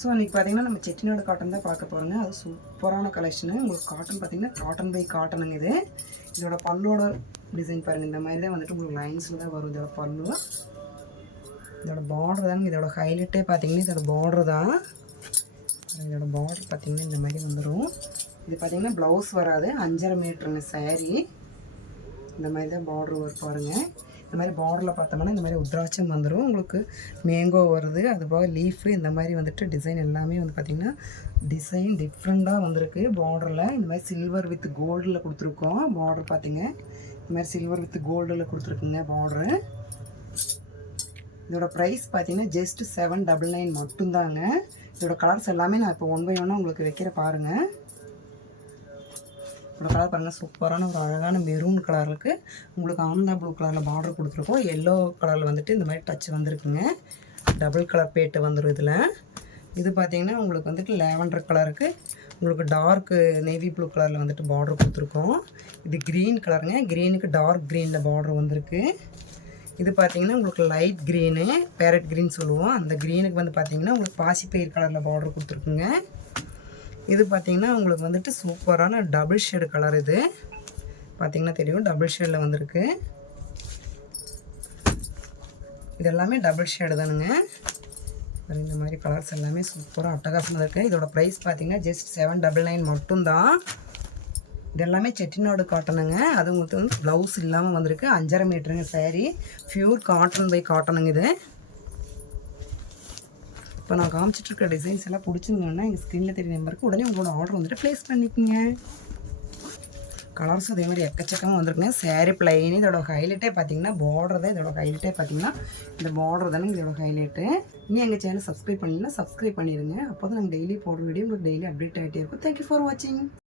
So இன்றைக்கி பார்த்திங்கன்னா நம்ம செட்டிநாடு காட்டன் தான் பார்க்க போகிறோங்க. அது சூப்பரான கலெக்ஷனு. உங்களுக்கு காட்டன் பார்த்திங்கன்னா காட்டன் பை காட்டனுங்க இது. இதோட பல்லோட டிசைன் பாருங்கள், இந்த மாதிரி தான் வந்துட்டு உங்களுக்கு லைன்ஸில் தான் வரும் இதோட பல்லு. இதோட பார்டர் தாங்க இதோட ஹைலைட்டே பார்த்திங்கன்னா இதோட பார்டர் தான். இதோட பார்டர் பார்த்திங்கன்னா இந்த மாதிரி வந்துடும். இது பார்த்திங்கன்னா ப்ளவுஸ் வராது, 5.5 மீட்டருங்க சாரீ. இந்த மாதிரி தான் பார்டர் வரும் பாருங்கள். இந்த மாதிரி பார்டரில் பார்த்தோம்னா இந்த மாதிரி உத்ராட்சம் வந்துடும், உங்களுக்கு மேங்கோ வருது, அதுபோக லீஃபு, இந்த மாதிரி வந்துட்டு டிசைன் எல்லாமே வந்து பார்த்திங்கன்னா டிசைன் டிஃப்ரெண்ட்டாக வந்திருக்கு. பார்டரில் இந்த மாதிரி சில்வர் வித் கோல்டில் கொடுத்துருக்கோம். பார்டர் பார்த்திங்க இந்த மாதிரி சில்வர் வித் கோல்டில் கொடுத்துருக்குங்க பார்டரு. இதோட ப்ரைஸ் பார்த்திங்கன்னா ஜஸ்ட் 799 மட்டும்தாங்க. இதோட கலர்ஸ் எல்லாமே நான் இப்போ 1 by 1 உங்களுக்கு வைக்கிற பாருங்கள். இதோட கலர் பாருங்கள், சூப்பரான ஒரு அழகான மெரூன் கலருக்கு உங்களுக்கு ஆம்லா ப்ளூ கலரில் பார்டர் கொடுத்துருக்கோம். எல்லோ கலரில் வந்துட்டு இந்த மாதிரி டச் வந்துருக்குங்க. டபுள் கலர் பேட்டு வந்துடும் இதில். இது பார்த்திங்கன்னா உங்களுக்கு வந்துட்டு லேவண்டர் கலருக்கு உங்களுக்கு டார்க் நேவி ப்ளூ கலரில் வந்துட்டு பார்டர் கொடுத்துருக்கோம். இது க்ரீன் கலருங்க, க்ரீனுக்கு டார்க் க்ரீனில் பார்டர் வந்திருக்கு. இது பார்த்திங்கன்னா உங்களுக்கு லைட் க்ரீனு, பேரட் க்ரீன் சொல்லுவோம், அந்த க்ரீனுக்கு வந்து பார்த்திங்கன்னா உங்களுக்கு பாசிப்பயிர் கலரில் பார்டர் கொடுத்துருக்குங்க. இது பார்த்திங்கன்னா உங்களுக்கு வந்துட்டு சூப்பரான டபுள் ஷேடு கலர். இது பார்த்திங்கன்னா தெரியும், டபுள் ஷேடில் வந்திருக்கு. இது எல்லாமே டபுள் ஷேடு தானுங்க. இந்த மாதிரி கலர்ஸ் எல்லாமே சூப்பராக அட்டகாசமாக இருக்குது. இதோட ப்ரைஸ் பார்த்திங்கன்னா ஜஸ்ட் 799 மட்டும்தான். இது எல்லாமே செட்டிநாடு காட்டனுங்க. அது உங்களுக்கு வந்து ப்ளவுஸ் இல்லாமல் வந்திருக்கு. 5.5 மீட்டருங்க சாரீ, பியூர் காட்டன் பை காட்டனுங்க இது. இப்போ நான் காமிச்சிட்ருக்க டிசைன்ஸ் எல்லாம் பிடிச்சிருந்தோன்னா எங்கள் ஸ்க்ரீனில் தெரிய நம்பருக்கு உடனே உங்களோட ஆர்டர் வந்துட்டு ப்ளேஸ் பண்ணிக்கோங்க. கலர்ஸ் அதே மாதிரி எக்கச்சக்கமாக வந்திருக்குங்க. சாரீ பிளைன். இதோட ஹைலைட்டே பார்த்தீங்கன்னா பார்டர் தான். இதோட ஹைலைட்டே பார்த்தீங்கன்னா இந்த பார்டர் தானே இதோட ஹைலைட்டு. இன்னும் எங்கள் சேனல் சப்ஸ்கிரைப் பண்ணிங்கன்னா சப்ஸ்கிரைப் பண்ணிடுங்க. அப்போ தான் நாங்கள் டெய்லி போடுற வீடியோ உங்களுக்கு டெய்லி அப்டேட் ஆகிட்டே இருக்கும். தேங்க்யூ ஃபார் வாட்சிங்.